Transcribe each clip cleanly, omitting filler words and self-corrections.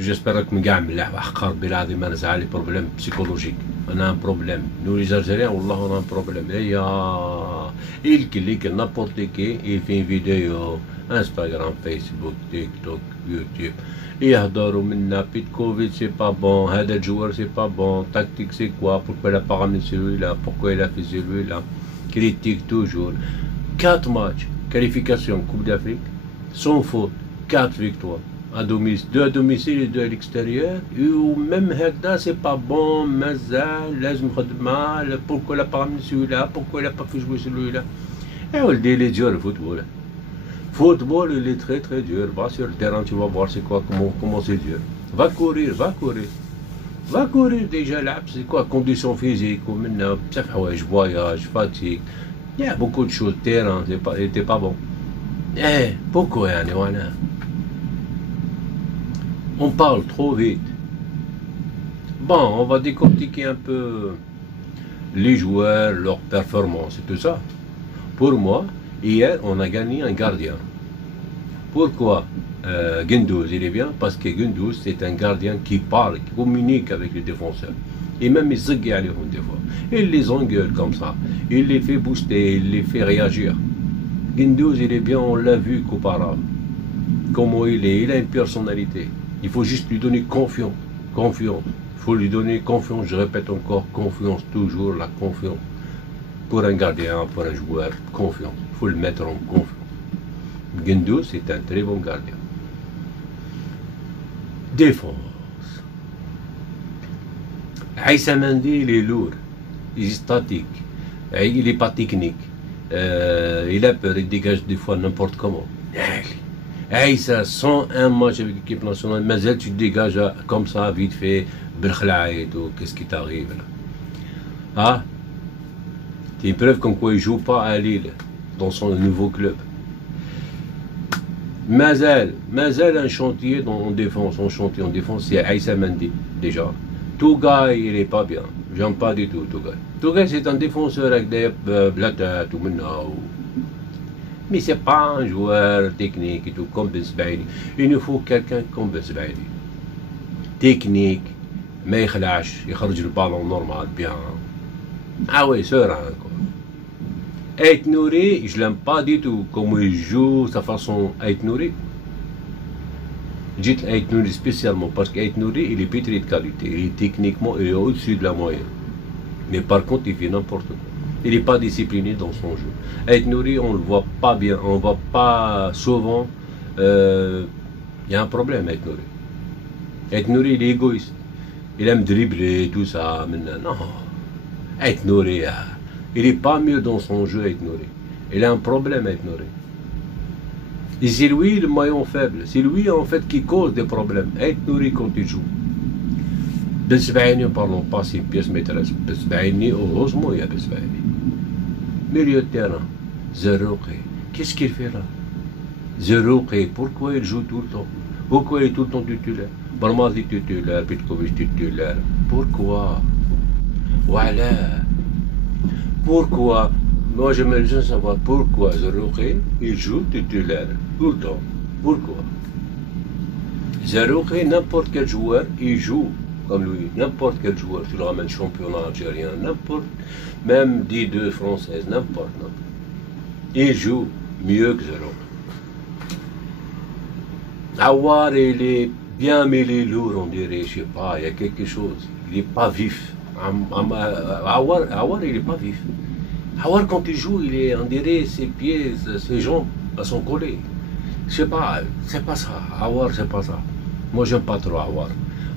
J'espère que مقاع ملاح وحق ربي العظيم انا زعلي بروبليم بسيكولوجيك. انا ان بروبليم. Nous les Algériens, والله on a un problème. Il clique n'importe qui, il fait une vidéo, Instagram, Facebook, TikTok, YouTube. يهضروا منا بيت كوفيد سي با بون, هذا الجوار سي با بون, tactique c'est quoi, pourquoi il a pas ramené celui-là, pourquoi il a fait celui-là. Critique toujours. 4 matchs, qualification Coupe d'Afrique, sans faute, 4 victoires. À domicile, 2 à domicile et 2 à l'extérieur, ou même Hekda, c'est pas bon, Mazal, Lazm Khadma, pourquoi il a pas ramené celui-là, pourquoi il a pas fait jouer celui-là. Et on le dit, il est dur le football. Football, il est très très dur. Va sur le terrain, tu vas voir c'est quoi, comment c'est dur. Va courir, va courir. Va courir déjà là, c'est quoi, conditions physiques, ou maintenant, voyage, fatigue. Il y a beaucoup de choses, terrain, il était pas bon. Eh, pourquoi, yani, voilà. On parle trop vite. Bon, on va décortiquer un peu les joueurs, leur performance et tout ça. Pour moi, hier, on a gagné un gardien. Pourquoi Guendouzi, il est bien? Parce que Guendouzi, c'est un gardien qui parle, qui communique avec les défenseurs. Et même, il se gueule des fois. Il les engueule comme ça. Il les fait booster, il les fait réagir. Guendouzi, il est bien, on l'a vu qu'auparavant. Comment il est, il a une personnalité. Il faut juste lui donner confiance. Confiance. Il faut lui donner confiance, je répète encore, confiance, toujours la confiance. Pour un gardien, pour un joueur, confiance. Il faut le mettre en confiance. Guendouzi, c'est un très bon gardien. Défense. Aïssa Mendy, il est lourd. Il est statique. Il n'est pas technique. Il a peur, il dégage des fois n'importe comment. Aïssa, 101 matchs avec l'équipe nationale, mais tu te dégages comme ça, vite fait, et tout, qu'est-ce qui t'arrive là? Ah? C'est une preuve comme quoi il ne joue pas à Lille, dans son nouveau club. Mazel un chantier en défense, en défense, c'est Aïssa Mendy, déjà. Tougaï, il n'est pas bien, j'aime pas du tout Tougaï. Tougaï, c'est un défenseur avec des blattes ou maintenant. Mais c'est pas un joueur technique et tout, comme Bensbaïli. Il nous faut quelqu'un comme Bensbaïli. Technique, mais il يخرج le ballon normal, bien. Ah oui, serein, quoi. Ait Nouri, je l'aime pas du tout, comment il joue, sa façon Ait Nouri. J'ai Ait Nouri spécialement, parce qu'Ait Nouri, il est pétri de qualité, il est techniquement, il est au-dessus de la moyenne. Mais par contre, il fait n'importe quoi. Il n'est pas discipliné dans son jeu. Ait Nouri, on ne le voit pas bien, on ne voit pas souvent. Il y a un problème avec Nouri. Ait Nouri, il est égoïste. Il aime dribbler, tout ça. Non. Ait Nouri, il n'est pas mieux dans son jeu, Ait Nouri. Il a un problème, Ait Nouri. Et c'est lui le maillon faible. C'est lui, en fait, qui cause des problèmes. Ait Nouri, quand il joue. Bensbaïni, parlons pas, c'est une pièce maîtresse. Bensbaïni, heureusement, il y a Bensbaïni. Milieu de terrain, Zerouki. Qu'est-ce qu'il fait là? Zerouki, pourquoi il joue tout le temps? Pourquoi il est tout le temps titulaire? Barmazi titulaire, Petkovic titulaire. Pourquoi? Voilà. Pourquoi? Moi, j'aimerais bien savoir pourquoi Zerouki, il joue titulaire tout le temps. Pourquoi? Zerouki, n'importe quel joueur, il joue. Comme lui, n'importe quel joueur, tu le ramènes championnat algérien, n'importe, même D2 française, n'importe. Il joue mieux que Zero. Awar, il est bien, mais il est lourd, on dirait, je sais pas, il y a quelque chose. Il n'est pas vif. Awar, il n'est pas vif. Awar, quand il joue, il est, on dirait, ses pieds, ses jambes, sont collés. Je sais pas, c'est pas ça. Awar, c'est pas ça. Moi, j'aime pas trop Awar.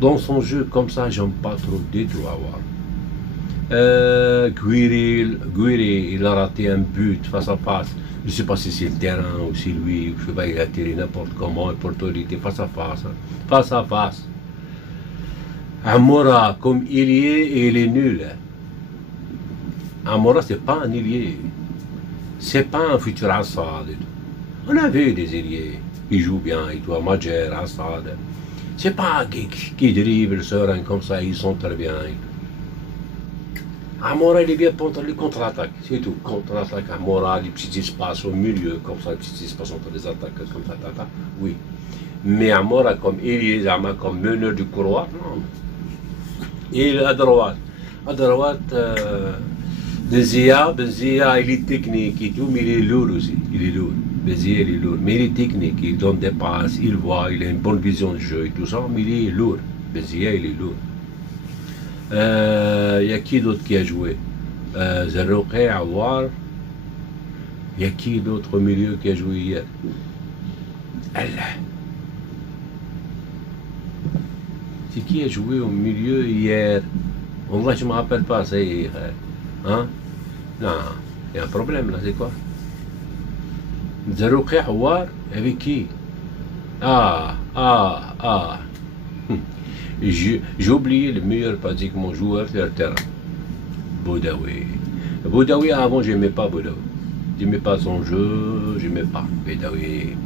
Dans son jeu comme ça, j'aime pas trop du tout Awar. Guiri, il a raté un but face à face. Je ne sais pas si c'est le terrain ou si lui, je sais pas, il a tiré n'importe comment, et pourtant il était face à face. Face à face. Amoura, comme ailier, il est nul. Amoura, c'est pas un ailier. C'est pas un futur Assad. On a vu des ailiers. Ils jouent bien, ils doivent Majer, Assad. C'est pas qui dribble serein comme ça, ils sont très bien. Amoura, il est bien pour les contre-attaques, c'est tout. Contre-attaque, Amoura, les petits espaces au milieu, comme ça, les petits espaces entre les attaques, comme ça, oui. mais Amora comme ailier, comme meneur du couloir, non. Et à droite, Benzia, il est technique et tout, mais il est lourd aussi. Il est lourd. Benzia, il est lourd. Mais il est technique, il donne des passes, il voit, il a une bonne vision de jeu et tout ça, mais il est lourd. Benzia, il est lourd. Il y a qui d'autre qui a joué? Zarrouqi, Awar. Il y a qui d'autre au milieu qui a joué hier? Allah. C'est qui a joué au milieu hier? Wallah, je ne me rappelle pas, ça y est. Hein? Non, il y a un problème là, c'est quoi? Zarrouqi, Awar, avec qui? Ah. J'ai oublié le meilleur pratiquement joueur sur le terrain. Boudaoui. Boudaoui, avant, j'aimais pas Boudaoui. J'aimais pas son jeu, j'aimais pas. Boudaoui.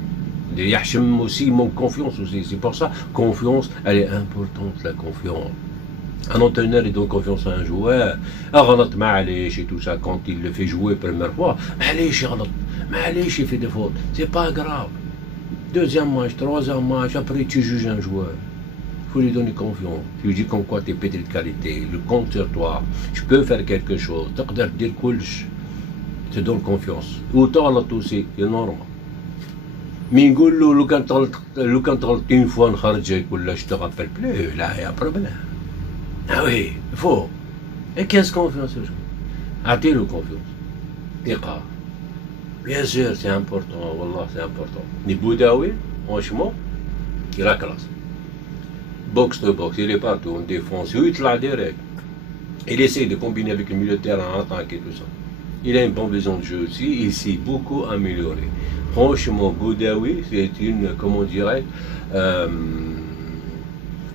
Yahchem aussi, il manque confiance aussi. C'est pour ça, confiance, elle est importante, la confiance. Un entraîneur, il donne confiance à un joueur. غلط معليش et tout ça, quand il le fait jouer première fois, معليش يغلط, معليش il fait des fautes. C'est pas grave. Deuxième match, troisième match, après tu juges un joueur. Il faut lui donner confiance. Tu lui dis comme quoi tu es pétri de qualité, le compte sur toi, je peux faire quelque chose, تقدر تدير كلش. Tu donnes confiance. وتغلط aussi, c'est normal. Mais نقول له لو كان تغلط une fois نخرجك ولا je te rappelle plus, là il y a un problème. Ah oui, il faut. Et qu'est-ce confiance ce joueur? A-t-il confiance? Iqa. Bien sûr, c'est important, wallah, c'est important. Mais Boudaoui, franchement, il a classe. Box to box, il est partout, en défense, il est direct. Il essaie de combiner avec le milieu de terrain, en attaque et tout ça. Il a une bonne vision de jeu aussi, il s'est beaucoup amélioré. Franchement, Boudaoui, c'est une, comment on dirait,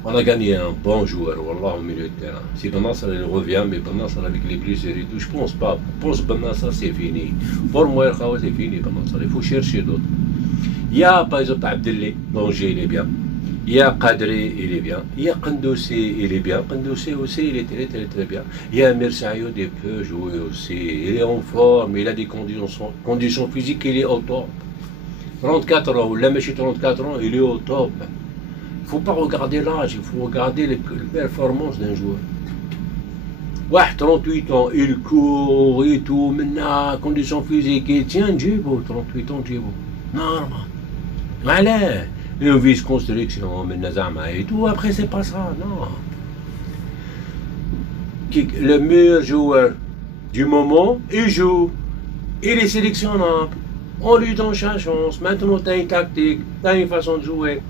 on a gagné un bon joueur, wallah, au milieu de terrain. Si Ben Nasser il revient, mais Ben Nasser avec les blessures et tout, je pense pas. Je pense que Ben Nasser c'est fini. Pour moi, c'est fini, Ben Nasser. Il faut chercher d'autres. Il y a par exemple Abdelli, Danger, il est bien. Il y a Qadri, il est bien. Il y a Qandoussi, il est bien. Qandoussi aussi, il est très bien. Il y a Amir Sayoud, il peut jouer aussi. Il est en forme, il a des conditions physiques, il est au top. 34 ans, ou là, mais 34 ans, il est au top. Il ne faut pas regarder l'âge, il faut regarder les performances d'un joueur. Ouais, 38 ans, il court et tout, maintenant, conditions physiques, il tient Djibo, 38 ans Djibo. Normal. Allez, une vise construction, maintenant, et tout, après c'est pas ça, non. Le meilleur joueur du moment, il joue, il est sélectionnable, on lui donne sa chance, maintenant tu as une tactique, tu as une façon de jouer.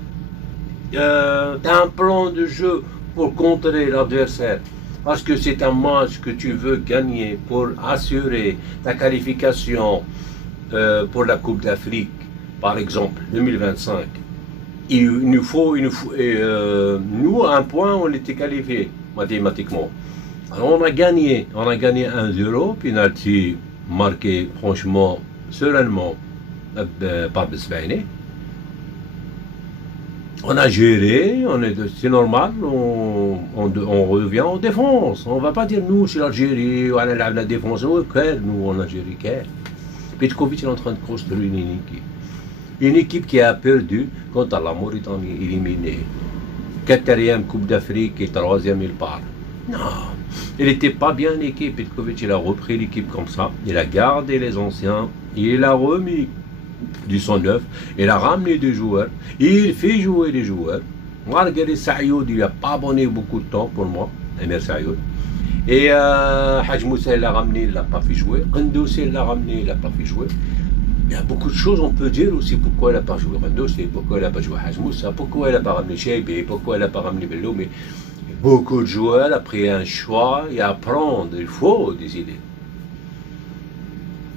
Tu as un plan de jeu pour contrer l'adversaire. Parce que c'est un match que tu veux gagner pour assurer ta qualification pour la Coupe d'Afrique, par exemple, 2025. Il nous faut nous, un point, on était qualifiés mathématiquement. Alors on a gagné 1-0, penalty marqué franchement, sereinement par Besbaini. On a géré, c'est normal, on revient en défense. On ne va pas dire nous, c'est l'Algérie, on a la défense. Nous, on a géré. Petkovic est en train de construire une équipe. Une équipe qui a perdu contre la Mauritanie éliminée. 4e Coupe d'Afrique et 3e, il part. Non, il n'était pas bien l'équipe. Petkovic, il a repris l'équipe comme ça. Il a gardé les anciens. Il a remis du 109, il a ramené des joueurs, il fait jouer des joueurs. Marguerite Sayoud, il n'a pas abonné beaucoup de temps pour moi, Amir Sayoud. Et Haj Moussa, il l'a ramené, il ne l'a pas fait jouer. Qandoussi, il l'a ramené, il ne l'a pas fait jouer. Il y a beaucoup de choses, on peut dire aussi pourquoi il n'a pas joué Qandoussi, pourquoi il n'a pas joué Haj Moussa, pourquoi il n'a pas ramené Cheibi, pourquoi il n'a pas ramené Bello. Mais beaucoup de joueurs, après un choix, et à prendre, il faut décider.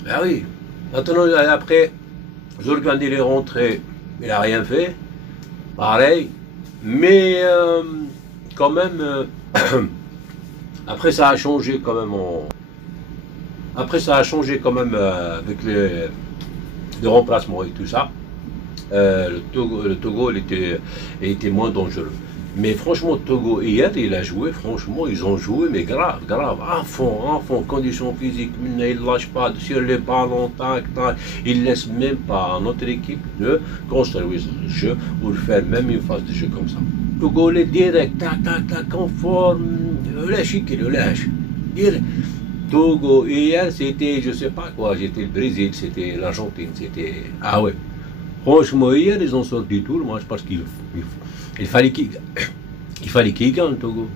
Ah oui, maintenant, après, Zorgan, il est rentré, il n'a rien fait, pareil, mais quand même, après ça a changé quand même, avec les remplacements et tout ça, le Togo il était moins dangereux. Mais franchement, Togo, hier, il a joué, franchement, ils ont joué, mais grave, à fond, conditions physiques, ils ne lâchent pas sur les ballons, tac, ils ne laissent même pas à notre équipe de construire le jeu ou de faire même une phase de jeu comme ça. Togo, les direct, tac, conforme, lâche, direct. Togo, hier, c'était, je sais pas quoi, c'était le Brésil, c'était l'Argentine, c'était... Ah ouais. Franchement, hier, ils ont sorti tout le match parce qu'il fallait qu'ils gagnent, Togo.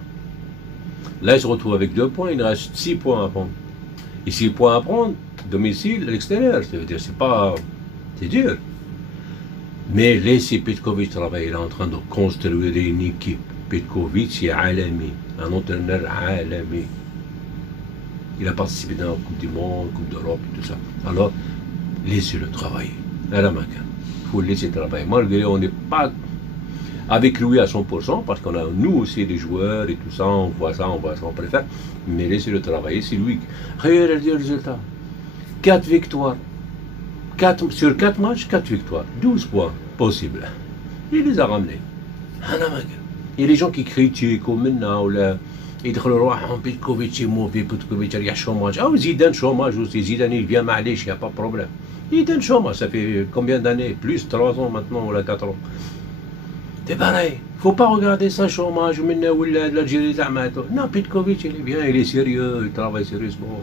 Là, ils se retrouvent avec 2 points, il reste 6 points à prendre. Et 6 points à prendre, domicile, à l'extérieur, ça veut dire, c'est dur. Mais laissez Petkovic travailler, il est en train de construire une équipe. Petkovic, c'est Alami, un entraîneur Alami. Il a participé dans la Coupe du Monde, Coupe d'Europe et tout ça. Alors, laissez-le travailler. À la maca. Il faut le laisser travailler. Malgré on n'est pas avec lui à 100%, parce qu'on a nous aussi des joueurs et tout ça, on voit ça, on préfère. Mais laissez-le travailler, c'est lui. Regardez le résultat. 4 victoires. Sur 4 matchs, 4 victoires. 12 points possibles. Il les a ramenés. Il y a des gens qui critiquent maintenant, يدخلوا رواحهم بيتكوفيتش موفي بيتكوفيتش ريح شوماج او زيدان شوماج aussi زيدان il vient معليش y a pas de problème زيدان شوماج ça fait combien d'années plus 3 ans maintenant ou 4 ans c'est pareil faut pas regarder ça chômage منا ولا l'Algérie زعما non Petkovic il est bien il est sérieux il travaille sérieusement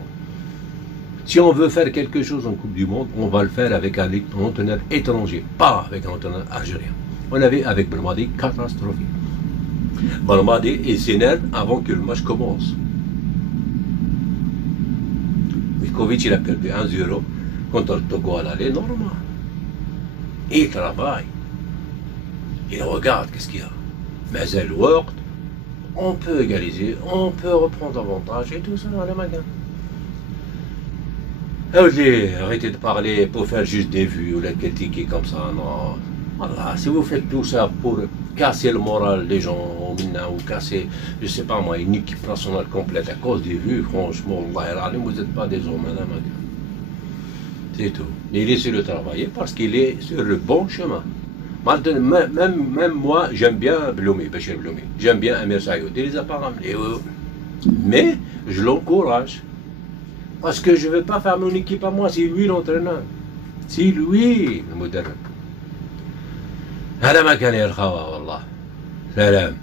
si on veut faire quelque chose en Coupe du Monde on va le faire avec un entraîneur étranger pas avec un entraîneur algérien on avait avec Belmadi catastrophique. Belmadi il s'énerve avant que le match commence. Petkovic il a perdu 1-0 contre le Togo à l'aller, normal. Il travaille. Il regarde qu'est-ce qu'il y a. Mais elle work, on peut égaliser, on peut reprendre avantage et tout ça dans le magasin. Arrêtez de parler pour faire juste des vues ou la critiquer comme ça, non. Voilà, si vous faites tout ça pour casser le moral des gens ou casser, je sais pas moi, une équipe nationale complète à cause des vues, franchement, vous n'êtes pas des hommes, madame. C'est tout. Et laissez-le travailler parce qu'il est sur le bon chemin. Maintenant, même moi, j'aime bien Bachir Bloumi. J'aime bien Amir Sayoud. Il les a pas ramenés. Mais je l'encourage. Parce que je ne veux pas faire mon équipe à moi, c'est lui l'entraîneur. C'est lui le modèle. هذا ما كان يرخى والله. سلام.